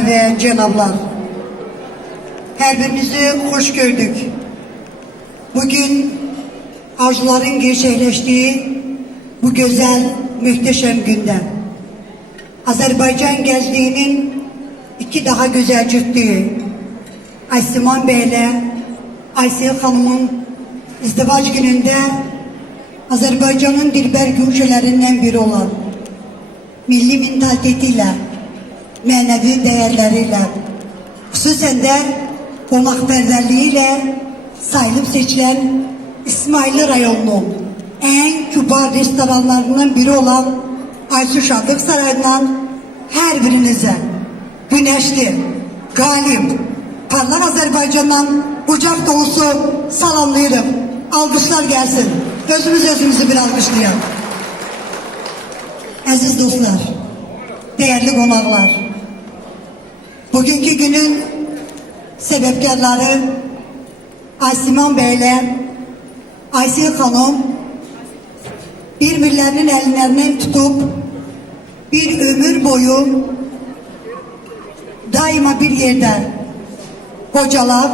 Cənablar ve cenablar, her birinizi hoş gördük. Bugün arzuların gerçekleştiği bu güzel, muhteşem günde Azerbaycan gençliğinin iki daha güzel cütlüğü Aysiman Bey ile Aysel Hanım'ın izdivaç gününde Azerbaycan'ın dilber gülçelerinden biri olan milli mentalitetiyle, manevi değerleriyle, xüsusən də qonaqpərvərliyiyle sayılıp seçilen İsmaili rayonunun en kübar restoranlarından biri olan Aysu Şadlık Sarayı'ndan her birinize güneşli, galip, parlak Azerbaycan'dan kucak dolusu salamlayırım. Alkışlar gelsin. Özümüzü bir alkışlayalım. Aziz dostlar, değerli konaklar, bugünkü günün sebepkarları Aysiman Bey ile Aysel Hanım birbirlerinin ellerinden tutup bir ömür boyu daima bir yerde kocalar,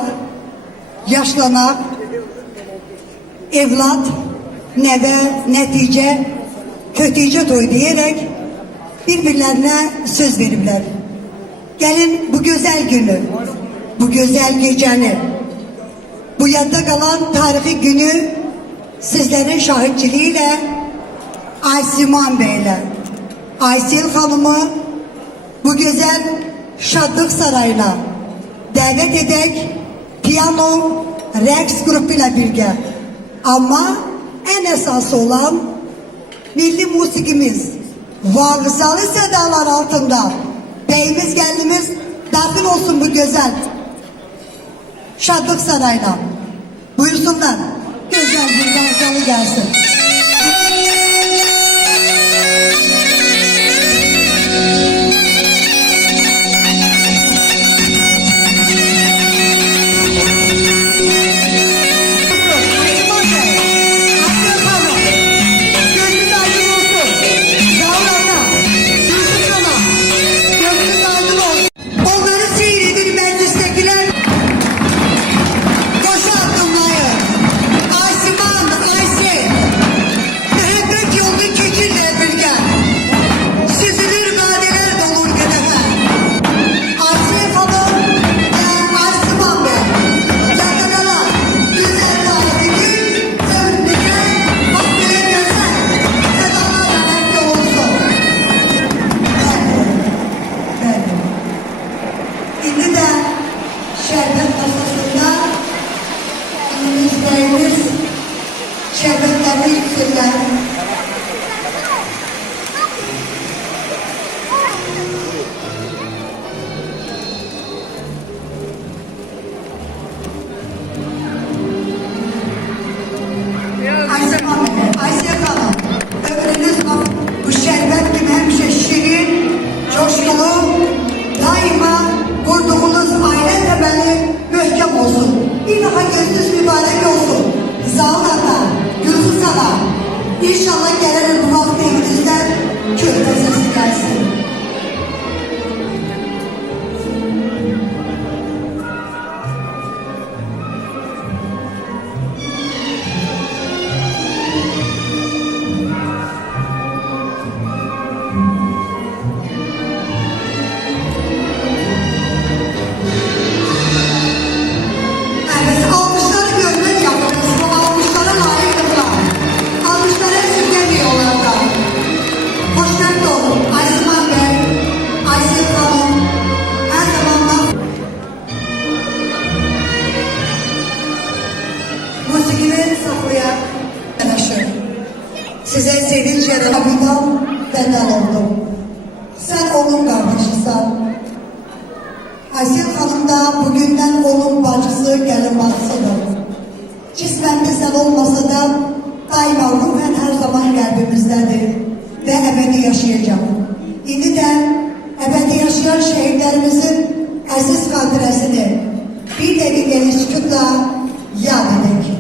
yaşlanak, evlat, neve, netice, kötüce toy diyerek birbirlerine söz verirler. Gelin bu güzel günü, bu güzel geceni, bu yadda kalan tarihi günü sizlerin şahitçiliğiyle Aysiman Bey'le Aysel Hanım'ı bu güzel Şadlık Sarayı'na davet edek, piyano, reks grubuyla birge. Ama en esası olan milli musikimiz, vargısalı sedalar altında beyimiz gelinimiz dahil olsun bu güzel Şadlık Sarayı'na. Buyursunlar, güzel bir vargısalı gelsin. Şerbetlerini yükseler. Aysel Hanım, ömrünüz bu şerbet gibi hemşe şirin, coşkulu, daima kurduğunuz aile temeli mühkem olsun. Bir daha gözünüz mübarek olsun. Zağlata, Gülsü sana. İnşallah gelelim bu vakti evinizden körpe sesi gelsin. Size sevinç yaratabilen benden oldum. Sen onun kardeşisin. Aysel Hanım da bugünden onun bacısı, gelin bacısıdır. Cismen bizden olmasa da daima ruhen her zaman kalbimizdedir ve ebedi yaşayacak. Şimdi de ebedi yaşayan şehitlerimizin aziz kadiresini bir de bir geniş sükutla yad edek.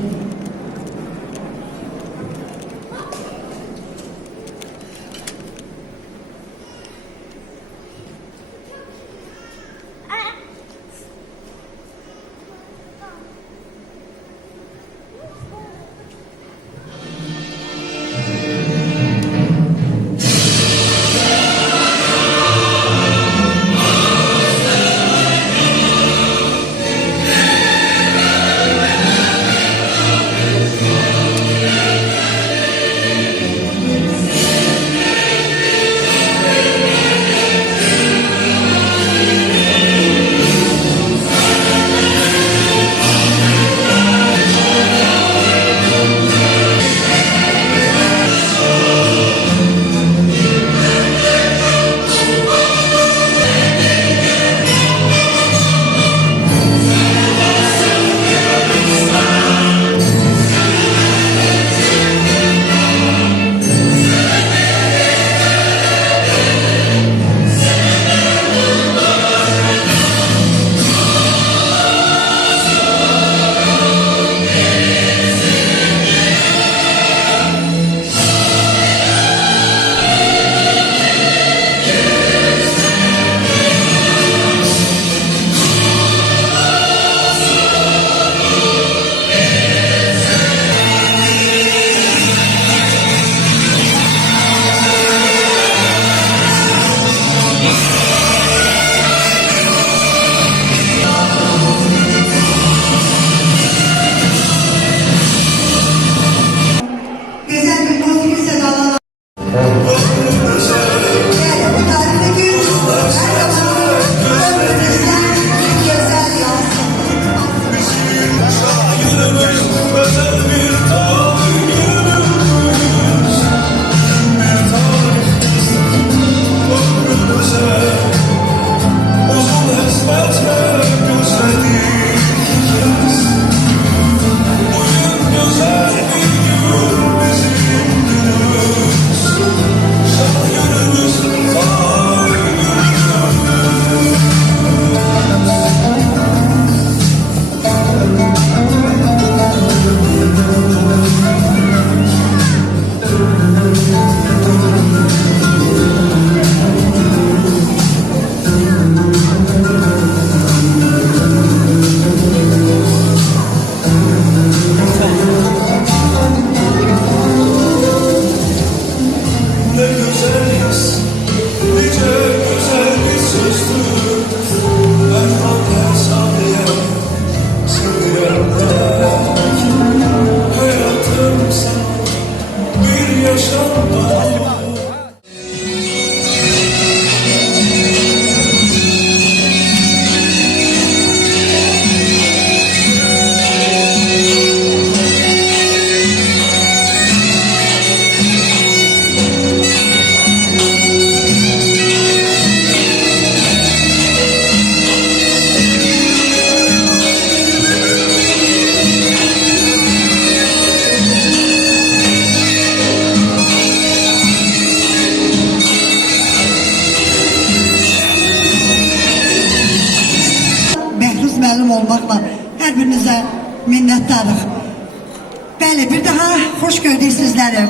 Bəli, bir daha hoş gördük sizləri,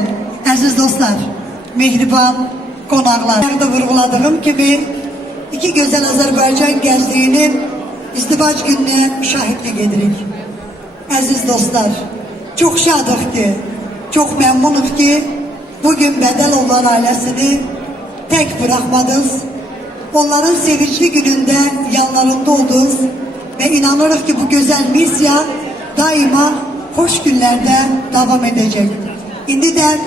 əziz dostlar, mehriban qonaqlar. Burada vurguladığım gibi iki gözəl Azərbaycan gəncliyinin izdivac gününe şahitlik edirik. Əziz dostlar, çok şadıq ki, çok memnunuz ki, bugün Bədəlovlar ailesini tek bırakmadınız. Onların sevinçli gününde yanlarında oldunuz ve inanırıq ki bu güzel misya daima hoş günlerde devam edecek. Şimdi de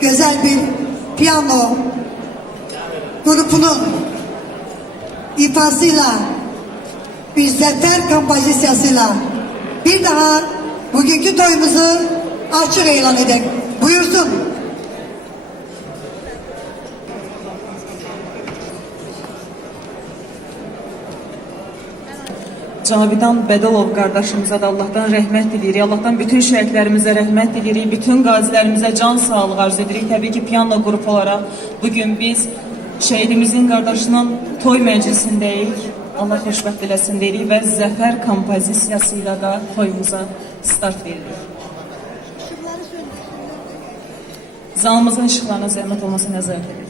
güzel bir piyano grubunun ifasıyla, bir zəfər kompozisyasıyla bir daha bugünkü toyumuzu açık elan edek. Buyursun. Cavidan Bədəlov qardaşımıza da Allahdan rəhmət diləyirik. Allahdan bütün şəhidlərimizə rəhmət diləyirik. Bütün qazilərimizə can sağlığı arzu edirik. Təbii ki, piano qrupu olaraq bugün biz şəhidimizin qardaşının toy məclisindəyik. Allah xoşbəxt eləsin deyirik və zəfər kompozisiyasıyla da toyumuza start veririk. Zalımızın işıqlarına zəhmət olmasa nəzarət edirik.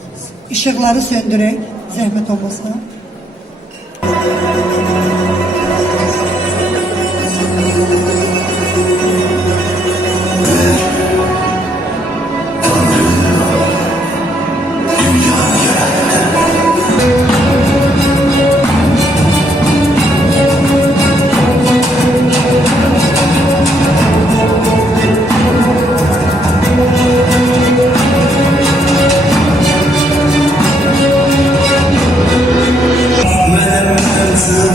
Işıkları söndürek, zahmet olmasa. Mənəm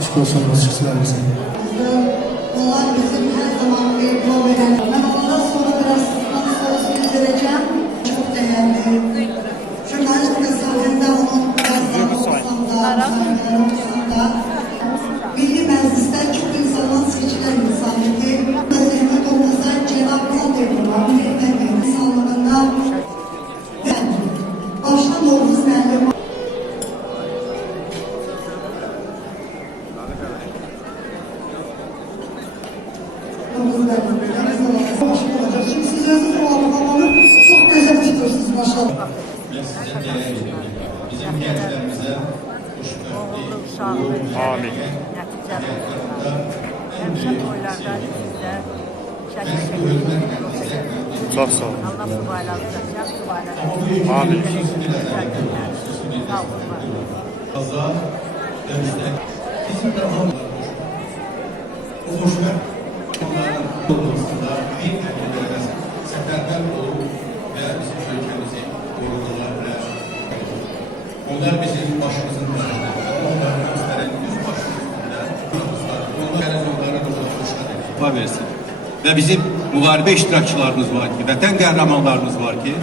İş konuşulması çıksın. Onlar bizim her zaman bir problem. Ben ondan sonra biraz nasıl söz vereceğim. Çok değerli. Jurnalistik mesafende onun biraz daha olsam da Milli Meclis'te çok insandan seçilen insan ki Zehmet olmasa Cenab-ı Hak yapıyorlar. Milli insanlığında başta Novruz Müəllim Şimdi siz özür dilerim çok güzel tutuyorsunuz maşallah. Ve sizin değer veriyorum. Bizim gençlerimize hoşgörülü, Amin. Çok sağ olun. ama Amin. Kaza dönüşler. Bizim de o hoşgörü onların olmasında bir ülkemiz seferber olup ve bizim ülkemizi korumalarla onlar bizim başımızın üzerinde. Onların gösteren yüz başımızın üzerinde. Onların hoşgörü versin. Ve bizim müharibə iştirakçılarımız var ki, vətən qəhrəmanlarımız var ki,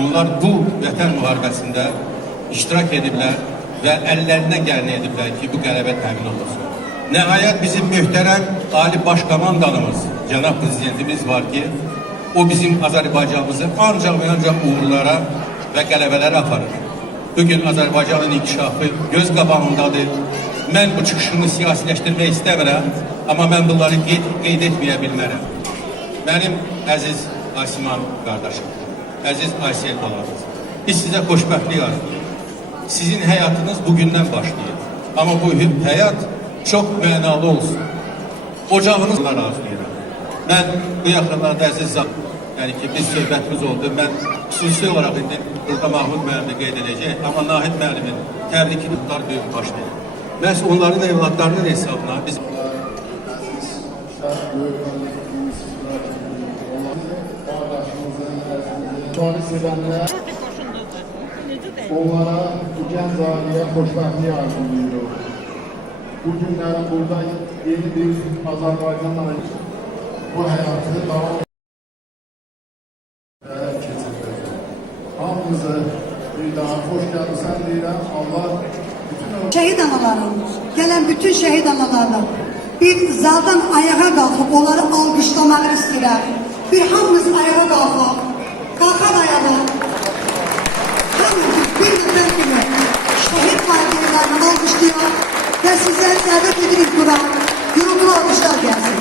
onlar bu vətən müharibəsində iştirak ediblər və əllərinə gəlin ediblər ki, bu qələbə təmin olunsun. Nəhayət bizim möhtərəm Ali Başkomandanımız, Cənab Prezidentimiz var ki, o bizim Azərbaycanımızı ancaq və ancaq uğurlara və qələbələrə aparır. Bugün Azərbaycanın inkişafı göz qabağındadır. Mən bu çıxışımı siyasiləşdirmək istəmirəm, amma mən bunları qeyd etməyə bilmərəm. Mənim əziz Asiman qardaşım, əziz Aysel balamız, biz sizə xoşbəxtlik arzulayırıq. Sizin həyatınız bugündən başlayır. Amma bu həyat çox mənalı olsun. Ocağınızla arzulayıram. Mən bu yaxınlarda əziz zat, yəni ki, biz söhbətimiz oldu. Mən xüsusi olaraq indi burada Mahmud müəllimdə qeyd edəcək, amma Nahid müəllimin təbriki nüqtar böyük başlayır. Məhz onların evladlarının hesabına biz Sevenler, onlara bu genç aileye xoşbəxtlik arzuluyoruz. Bu günlerin burada yeni bir Azerbaycan'la bu hayatı devam keçirdik. Hamımızı bir daha hoş gelmişsen deyirəm. Allah bütün Şehit analarım, gelen bütün şehit analarım bir zaldan ayağa kalkıp onları alkışlamak istedim. Bir hamımız ayağa kalkıp, kalkan ayağa, hamımız bir nefes gibi şehit partilerini alkışlıyor ve sizler servet ediniz buna, yorumlu alkışlar gelsin.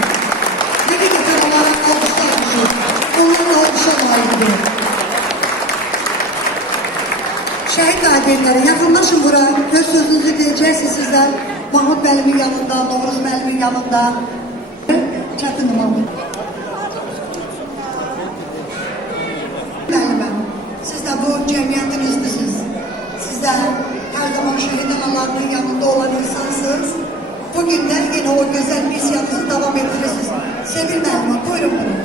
Ne kadar olarak alkışlar yapmışız, onların alkışlar layıkdır. Şehit aileleri yakınlaşın buraya. Göz sözünüzü diyeceksiniz sizler. Mahmut Müəllimin yanında, Novruz Müəllimin yanında. Çətin Mahmut. Müəlliməm, siz de bu cəmiyyətin üzvüsünüz. Siz de her zaman şehit analarının yanında olan insansınız. Bugün de yine o güzel misyonumuzu devam ettirirsiniz. Sevgili müəlliməm, buyurun bunu.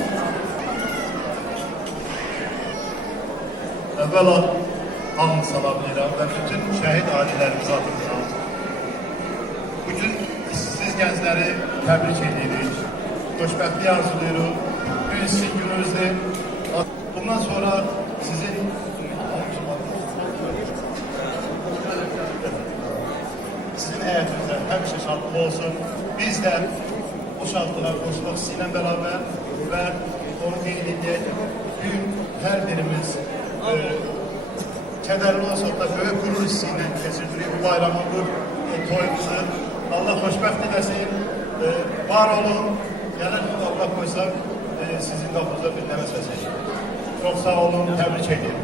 Evvela hamını salamlayıram və bütün şəhid ailələrimiz adından. Bugün siz gəncləri təbrik edirik. Xoşbəxtlik arzulayırıq. Bugün sizin gününüzdür. Bundan sonra sizin həyətinizdə həmişə şadlıq olsun. Biz də o şadlığa qoşulaq sizinlə bərabər və onu qeyd edək. Bugün hər birimiz kədərli olsa da böyük qürur hissi ilə keçirdirik bu bayramı, bu toyumuzu. Allah xoşbəxt edəsin, var olun, gələn Allah qoysa sizin qapınızda bir nəvə səsi. Çox sağ olun, təbrik edirəm.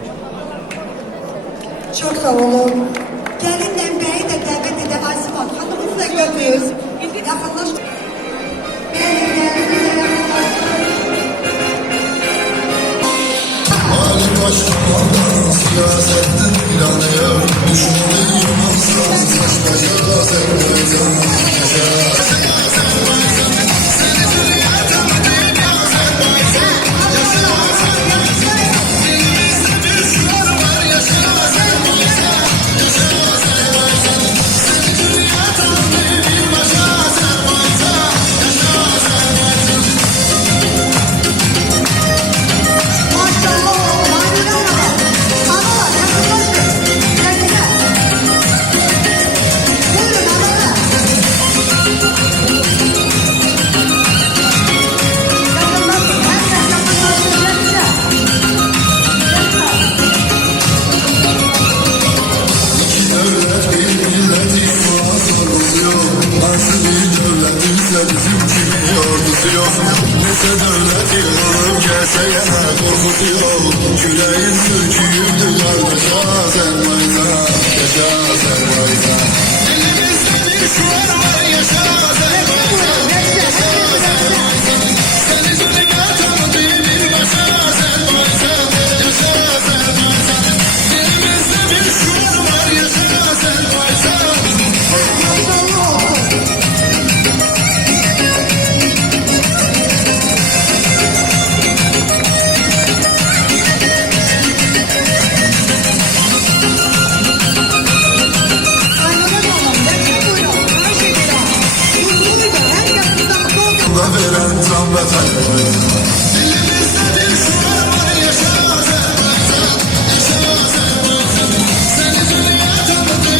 Çok sağ olun. Gelinle beyi de davet edip Asiman hanımızı da götürüyoruz. Yakınlaş. Siyasetten planlıyor, düşmanı yılmazsan, saçma Gelse devlet yığılıp gelse yana korkutuyor. Küreğin mülküydü kardeş Azerbaycan. Yaşa Azerbaycan. Elimizde bir şuar var yaşa Azerbaycan. Yaşa Azerbaycan. Seni zulüme tanıdı bir başa Azerbaycan. Yaşa Azerbaycan. Elimizde bir şuar var yaşa Azerbaycan. Veren can vatan. Dilimizde bir şuar var yaşa Azerbaycan. Yaşa Azerbaycan. Seni dünya tanıdı.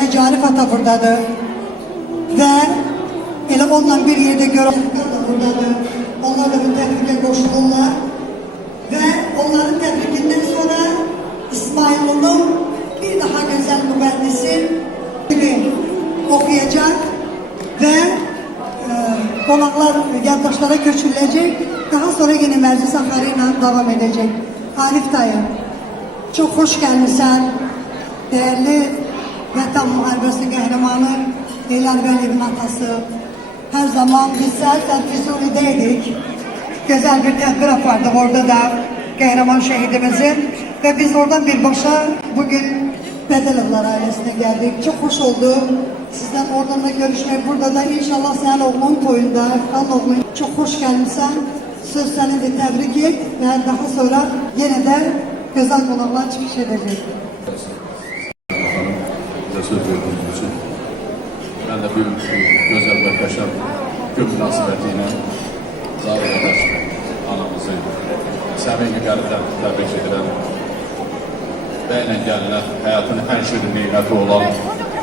Hecari Fata buradadır. Ve elə onunla bir yerde görən da buradadır. Onlar da bu təbrikə qoşulurlar. Ve onların təbrikindən sonra İsmail'in bir daha güzel müğennisi okuyacak ve qonaqlar yaddaşlara köçürülecek. Daha sonra yine məclis axarı ilə devam edecek. Arif dayı, çok hoş gelmişsən. Değerli Vətən Müharibesi qəhrəmanı Elal Vəliyevin atası. Her zaman biz zaten Füzuli'deydik. Güzel bir tedbir yapardık orada da qəhrəman şehidimizin. Ve biz oradan birbaşa bugün Bedelovlar ailesine geldik. Çok hoş oldu. Sizden oradan da görüşmek. Burada da inşallah senin oğlun toyunda, Erkan oğlun. Çok hoş gelmişsen. Söz seni de tebrik et. Ve daha sonra yine de güzel konaklar çıkış edecek. Söz verdiğiniz için ben de bir güzel ve yaşam gün münasebetiyle Zaviyeler anamızı səmimi qəlbdən təbrik edirəm. Bəylə gəlinə həyatın ən şirin niməti olan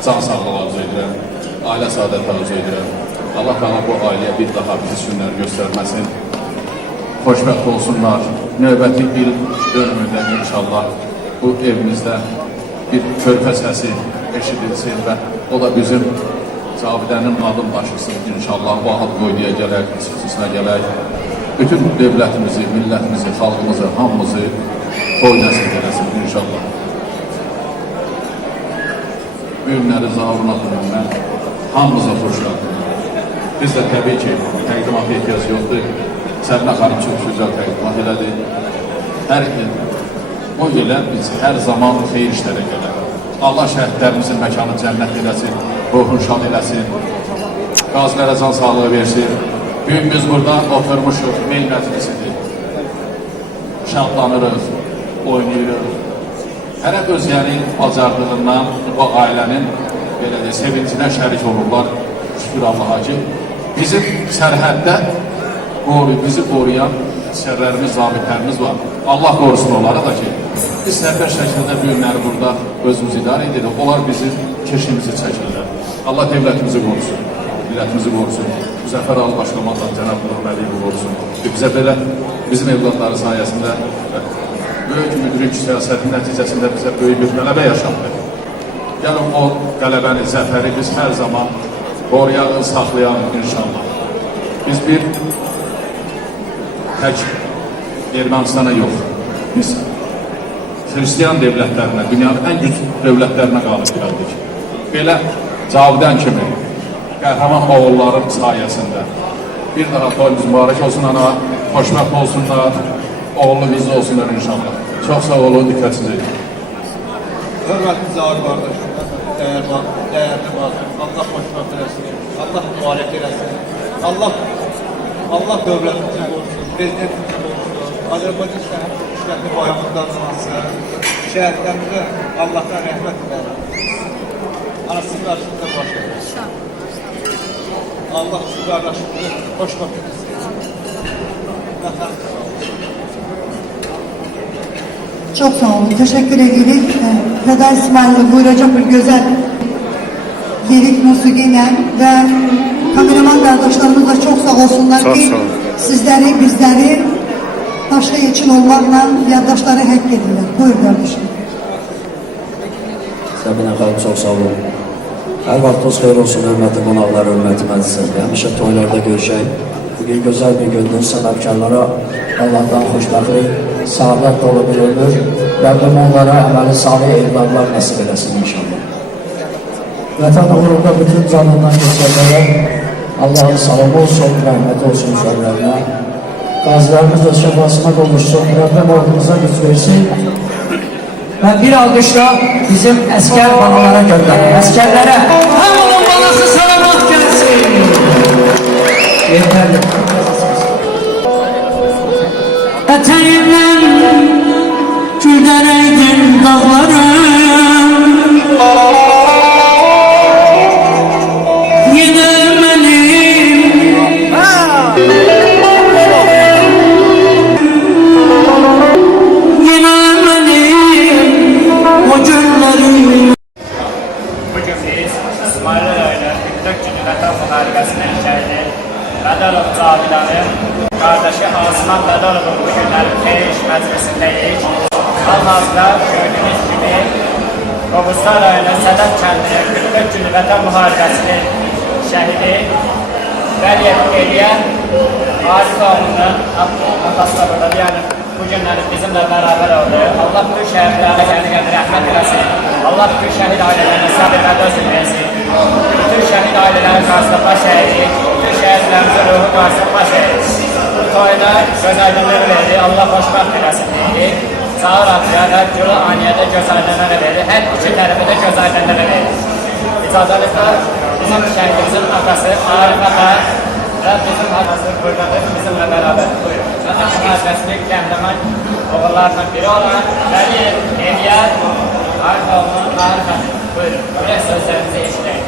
can sağlığı arzu edirəm. Ailə saadət arzu edirəm. Allah bana bu ailəyə bir daha pis günlər göstərməsin. Xoşbəxt olsunlar. Növbəti il dönümündə inşallah bu evimizdə bir körpə səsi eşidilsin və o da bizim Cavidənin adım başısın inşallah. Vaxat qoyduya gələk, sizinə gələk. Bütün devlətimizi, millətimizi, xalqımızı, hamımızı boy nəsib eləsin inşallah. Mühümləri zavruna durun mən, hamımıza xoşladım. Biz də təbii ki, təqdimata ehtiyac yoxdur. Səbinə xanım çox güzel təqdimat elədi. Hər il, o ilə biz hər zaman xeyir işlərə gələk. Allah şəhidlərimizin məkanı cənnət eləsin, ruhun şad eləsin, qazilərə can sağlığı versin. Bugün biz burada oturmuşuq, meyl məclisidir. Şadlanırıq, oynayırıq. Hərə öz yəni bacardığından bu ailənin belə də sevincinə şərik olurlar. Şükür Allaha ki, bizim sərhəddə bizi qoruyan əsgərlərimiz, zabitlərimiz var. Allah qorusun onlara da ki, biz sərbəst şəkildə bu günləri burada özümüz idarə edirik. Onlar bizim keşimizi çəkirlər. Allah devlətimizi qorusun, millətimizi qorusun. Müzəffər Ali Başqamandan Cənab Nurm Əliyev qorusun. Bizə belə bizim evladları sayəsində böyük müdrik siyasətin nəticəsində bizə böyük bir qələbə yaşandı. Gəlin o qələbəni, zəfəri biz hər zaman qoruyalım, saxlayalım inşallah. Biz bir tək Ermənistana yox, biz Hristiyan devlətlərinə, dünyanın ən güclü dövlətlərinə qalib gəldik. Belə Cavidan kimi qəhrəman oğulların sayəsində bir daha toyumuz mübarək olsun ana, xoşbəxt olsunlar, oğullu bizdə olsunlar inşallah. Çox sağ olun, diqqətsiz edin. Hörmətli Zavir qardaşımlar, dəyərli bazım, Allah xoşbəxt eləsin, Allah mübarək eləsin, Allah dövlətimizi qorusun, prezidentimizi qorusun, Azərbaycan işlərini bayramından olmasın, şəhərlərimizə Allahdan rəhmət edəlim. Anasının qarşısında başlayalım. Allah şu qardaşımızı xoşbəxt eləsin. Çok sağ olun. Teşekkür ederim. Feda İsmail'le buyuracak bir güzel lirik musikiyle ve kameraman kardeşlerimiz de çok sağ olsunlar ki sizleri, bizleri başka için olmakla yaddaşları hak ediyorlar. Buyur kardeşim. Səbinə xanım, çox sağ olun. Hər vaxtınız xeyir olsun, hörmətli qonaqlar, hörmətli məclislər. Həmişə toylarda görüşək. Bugün gözəl bir gündür, sənətkarlara Allah'tan xoşbəxtlik, sağlıq dolu bir ömür, Rəbbim onlara əməli salih evladlar nəsib eləsin inşallah. Vətən uğrunda bütün canından keçənlərə Allah'ın salamı olsun, rəhməti olsun üzərlərinə. Qazilərimiz öz şəfasına qovuşsun, Rəbbim ordumuza güc versin. Ve bir alkışla bizim asker balalara gönderin. Askerlere hamının balası salamat gelsin. Yeterli. Eteğimden küldereydin dağlarım. Bugün biz İsmail Röylə 44 günü Vətən müharibəsinin şəhidi Bədəlov Cavidanın qardaşı Aslan Bədəlovun bu günlərin xeyir məclisindəyik. Hal-hazırda gördüyünüz kimi Qobustan rayonu Sədəf kəndi 44 günü Vətən müharibəsinin şəhidi Vəliyev Qeyliyə Arif oğlunun atası da burada. Yəni bu günləri bizimlə bərabər oldu. Allah bu şəhidlərə gəldi rəhmət eləsin. Allah bütün şəhid ailələrinə səbir və dözüm versin. Bütün şəhid ailələrin qarşısında baş əydik. Bütün şəhidlərimizin ruhu qarşısında baş əydik. Bu toyda göz aydınlığı verdi. Allah xoşbəxt eləsin deyil. Sağır Atıya və Gülü Aniyədə göz aydınlığı verdi. Hər iki tərəfə də göz aydınlığı verdi. İcazəliklə bizim şəhidimizin atası Arif Ağa və bizim atası buradadır, bizimlə bərabər. Buyurun. Vətən müharibəsinin qəhrəman oğullarından biri olan Vəliyev Qeyliyə Arif oğlunun Arif Ağa. Buyurun. Buraya sözlərinizi eşitləyin.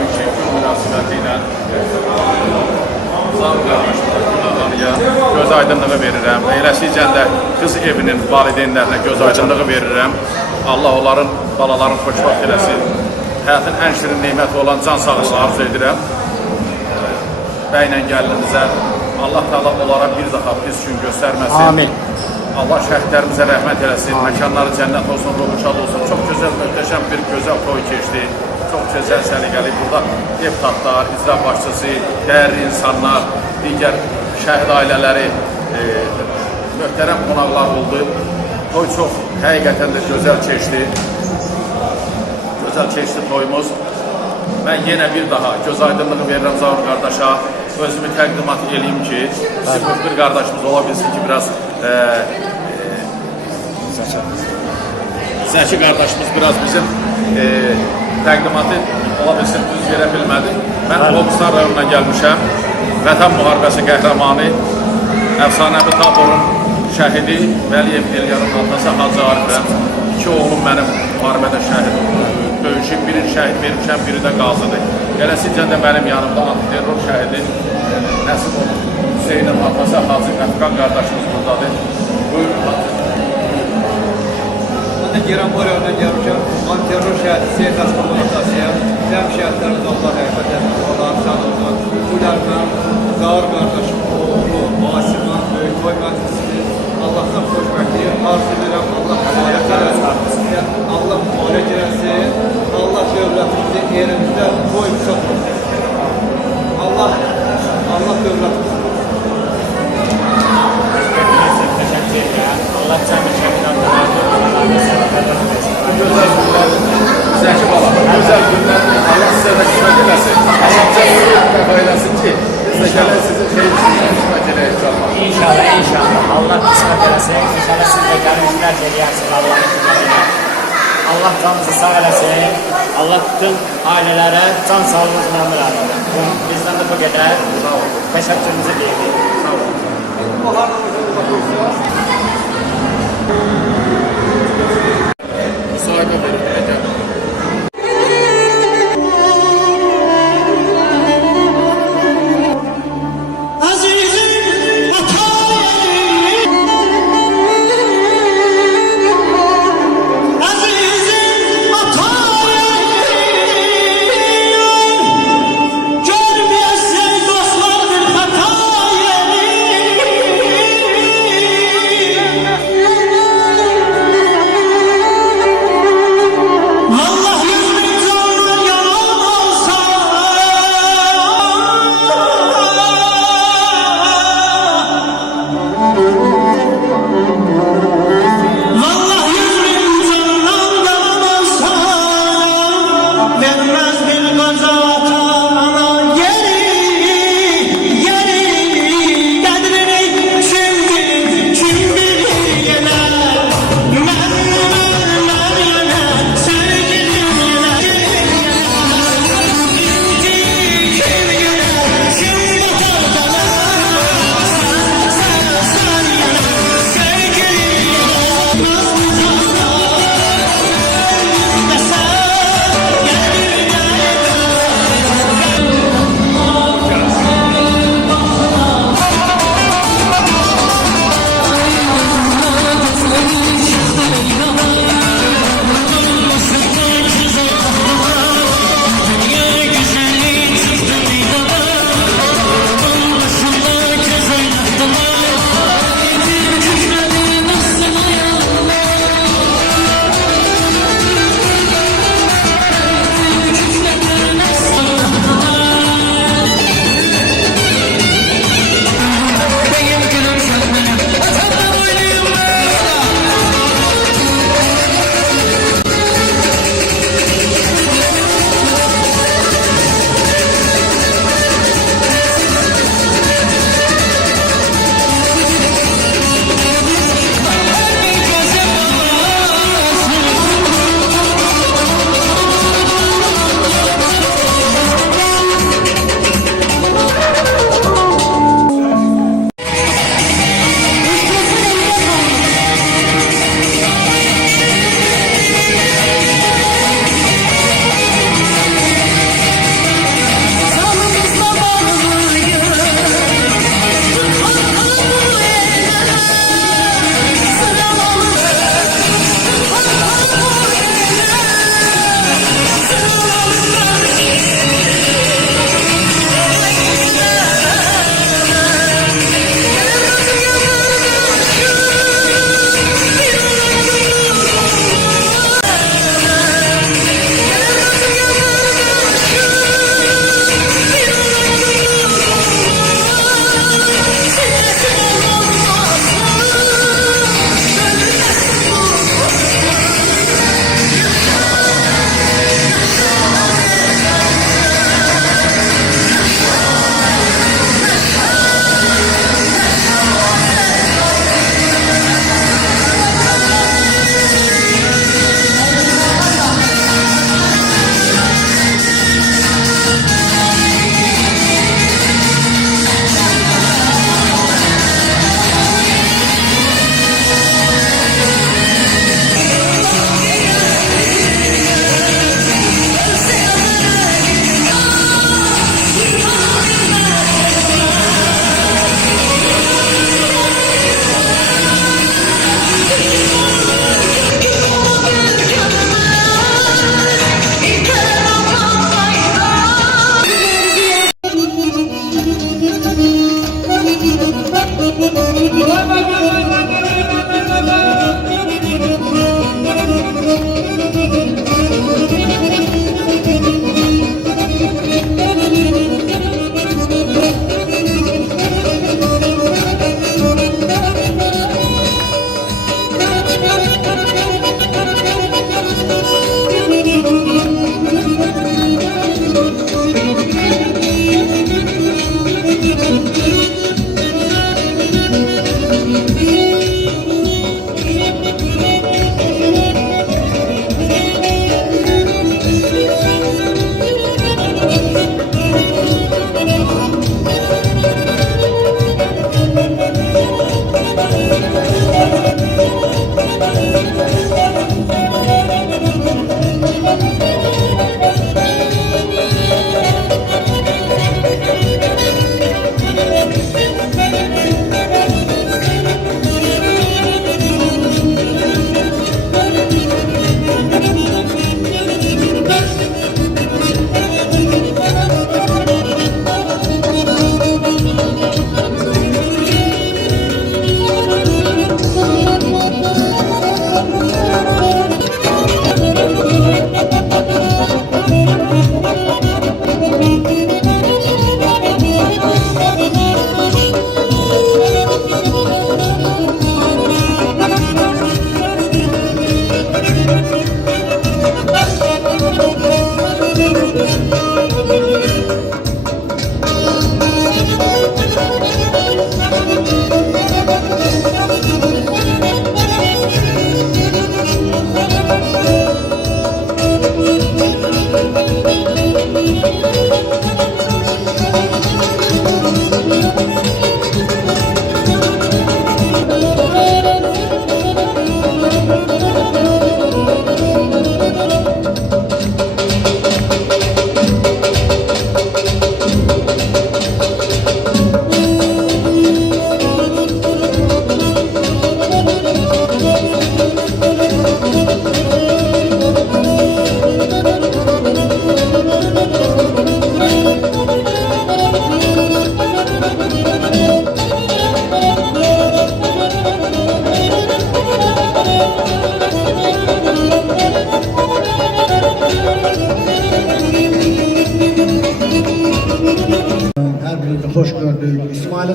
Yüksek gün münasibətilə Zavir qardaşlarına göz aydınlığı verirəm. Eləsicə də qız evinin valideynlərinə göz aydınlığı verirəm. Allah onların, balaların xoşbəxt eləsin. Həyatın ən şirin neyməti olan can sağlığı arzu edirəm. Bəylə gəlinizə Allah Teala onlara bir daha pis gün göstərməsin. Amin. Allah şəhidlərimizə rəhmət eləsin. Məkanları cənnət olsun, ruhu şad olsun. Çox gözəl, möhtəşəm bir gözəl toy keçdi. Çox gözəl, səliqəli. Burada deputatlar, icra başçısı, dəyərli insanlar, digər şəhid ailələri, möhtərəm qonaqlar oldu. Toy çox həqiqətən də gözəl keçdi. Gözəl keçdi toyumuz. Mən yenə bir daha göz aydınlığı verirəm Zavir qardaşa. Özümü təqdimat edeyim ki, bizim müxbir qardaşımız ola bilsin ki, biraz Zəki qardaşımız biraz bizim təqdimatı ola bilsin düz verə bilmədi. Mən Qobustan rayonuna gəlmişəm. Vətən müharibəsi qəhrəmanı, əfsanəvi taborun şəhidi Vəliyev Qeyliyanın atası Hacı Arifəm. İki oğlum mənim müharibədə şəhid oldu. Döyüşün birinci şəhid vermişəm, biri də qazıdır. Gələsincə də mənim yanımda antiterror şəhidi nəsib olub Hüseyin Hafizə Hacı Əfqan qardaşımız buradadır. Buyurun, Hacı. Ben de Geranboya'dan gelmişim. Antiterror şehidi Seyit Asmanlı Atası'ya. Hem şehitlerimiz Allah rahmet etsin. Allah sağ olsun. Ulardan, Zahar kardeşim, oğlu, Asım'dan, Böyükboy Meclisi'ni Allah'tan hoşbekliği arz ederim. Allah mübarek eylesin. Allah mübarek eylesin. Allah devletimizi elimizde koyup satın. Allah devletimizi. Teşekkür ederim. Allah cəmi şəhidlərdən Gözəl günlər, Zəki bala, gözəl günlər Allah sizə də qismət eləsin. Allah cəmiyyət eləsin ki, biz də gələk sizin xeyrinizdən qismət eləyə inşallah. İnşallah, inşallah. Allah qismət eləsin. İnşallah siz də gəlmişlər eləyərsiniz Allah'ın hizmətinə. Allah canınızı sağ eləsin. Allah bütün ailələrə can sağlığınız məmur alır. Bizdən də bu qədər. Təşəkkürümüzü deyirik. Sağ olun. Müsahibə verin, gəlin. Görmeyesey dostlardır hatayı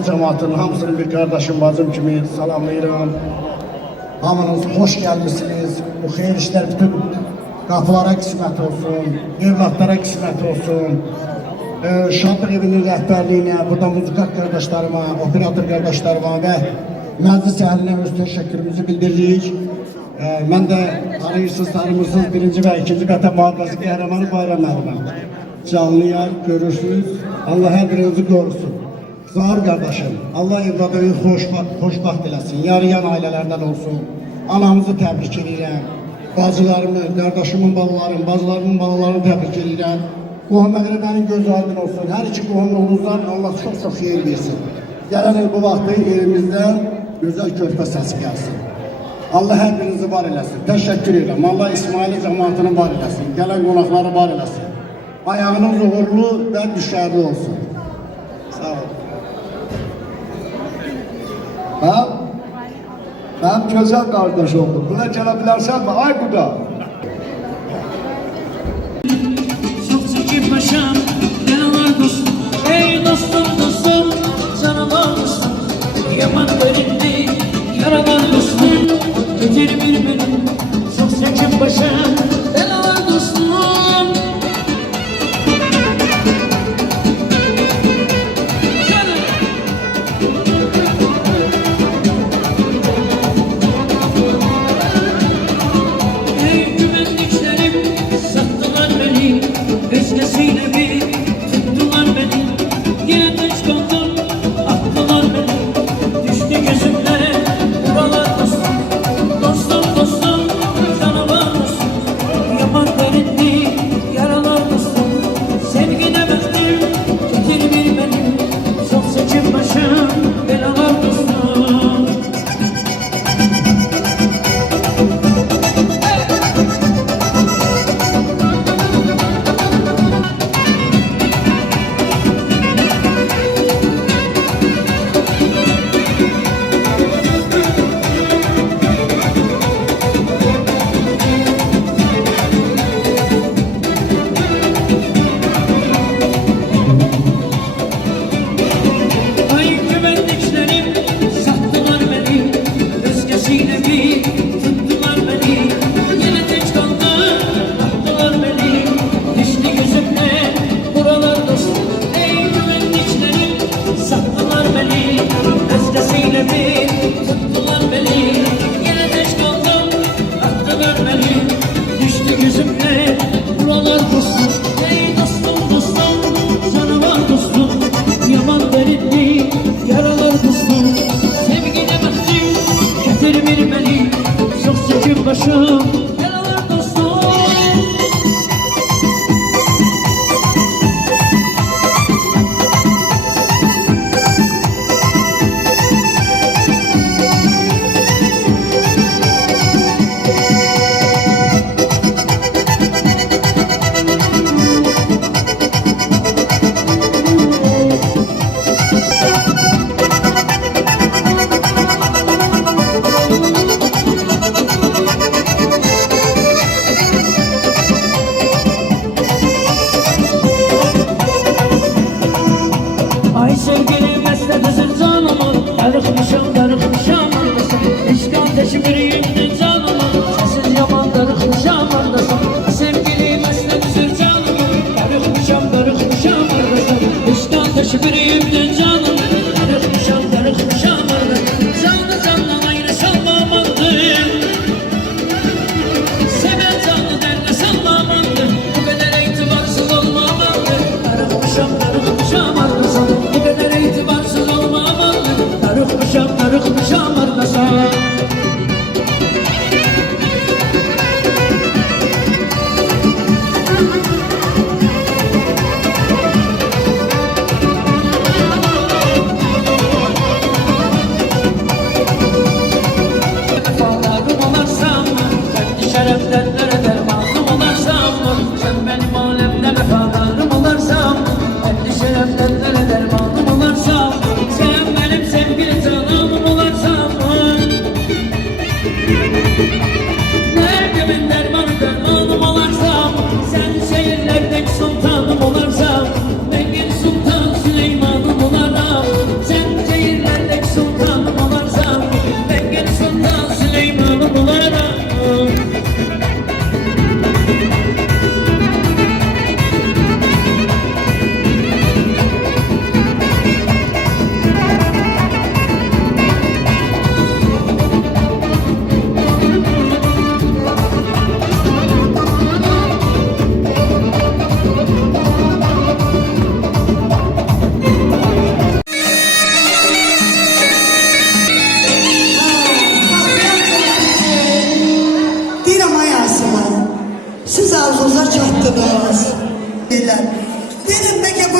cemaatinin hamısını bir kardeşim, bacım kimi salamlayıram. Hamınız hoş gelmişsiniz. Bu hayır işler bütün kapılara kısmet olsun, evlatlara kısmet olsun. Şadlık evinin rəhbərliyinə, burada muzikant kardeşlerime, operator kardeşlerime ve məclis əhlinə öz təşəkkürümüzü bildiririk. Mən də tanıyırsınız, birinci ve ikinci qata mühafizəsi qəhrəmanı Bayram müəlliməm. Canlıyar, görürsünüz. Allah hər birinizi qorusun. Zahir kardeşim, Allah evladını xoşbaxt eləsin, yarayan ailələrdən olsun. Anamızı təbrik edirəm. Bacılarımı, kardeşimin balalarını, bacılarımın balalarını təbrik edirəm. Qohum əqrəbənin göz aydın olsun. Hər iki qohumluğunuzdan Allah çox xeyir versin. Gələn il bu vaxtı elimizdən gözəl körpə səsi gəlsin. Allah hər birinizi var eləsin. Təşəkkür edirəm. Allah İsmaili cəmaatını var eləsin. Gələn qonaqları var eləsin. Ayağınız uğurlu və düşərli olsun. Sağ olun. Ben güzel kardeş oldum. Buna gelebilirsen mi? Ay bu da. Çok çekip başım, yaralar dostum. Ey dostum dostum, canavar dostum. Yaman derindi, yaralar dostum. Getir bir bölüm, çok çekip başım, yaralar dostum. Ey güvendiklerim, sattılar beni. Özgesiyle bir tuttular beni. Yine de çıkandım, attılar beni. Düştü gözümlere buralar dostum. Dostum dostum, canavar dostum. Yaman derindi, yaralar dostum. Sevgi demektir, getir bir benim. Çok seçim başım, belalar dostum. Ay güvendiklerim sattılar beni. Özgesiyle bir tuttular beni. Yine geç kaldım, attılar beni. Düştü gözümle buralar dostum. Ey güvendiklerim sattılar beni. Özgesiyle bir tuttular beni. Yine geç kaldım, attılar beni. Düştü gözümle buralar dostum. Ey dostum dostum, canavar dostum. Yaman derindi, yaralar dostum. Sevgine baktım, getir beni. Çok çekim başım, yaralar dostum. Ay sevgili mesleğidir canımın. Darıkmışam andasın. İşkan teşbiriyimdir canımın. Sessiz yaman darıkmışam andasın. Sevgili mesleğidir canımın. Darıkmışam andasın. İşkan teşbiriyimdir canımın. Darıkmışam andasın. Canlı canlı ayrı salmamandır. Seven canlı derde salmamandır. Bu kadar itibarsız olmamandır. Darıkmışam andasın. Bu kadar itibarsız olmamandır. Darıkmışam andasın. Siz arzunuza çattınız. Dedim peki bu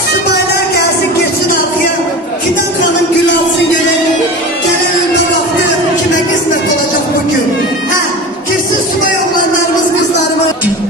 subaylar gelsin geçsin arkaya. Fidan Hanım gül alsın gelin. Gelin önüne baktı kime kısmet olacak bugün. Ha, kesin subay oğlanlarımız kızlarımız.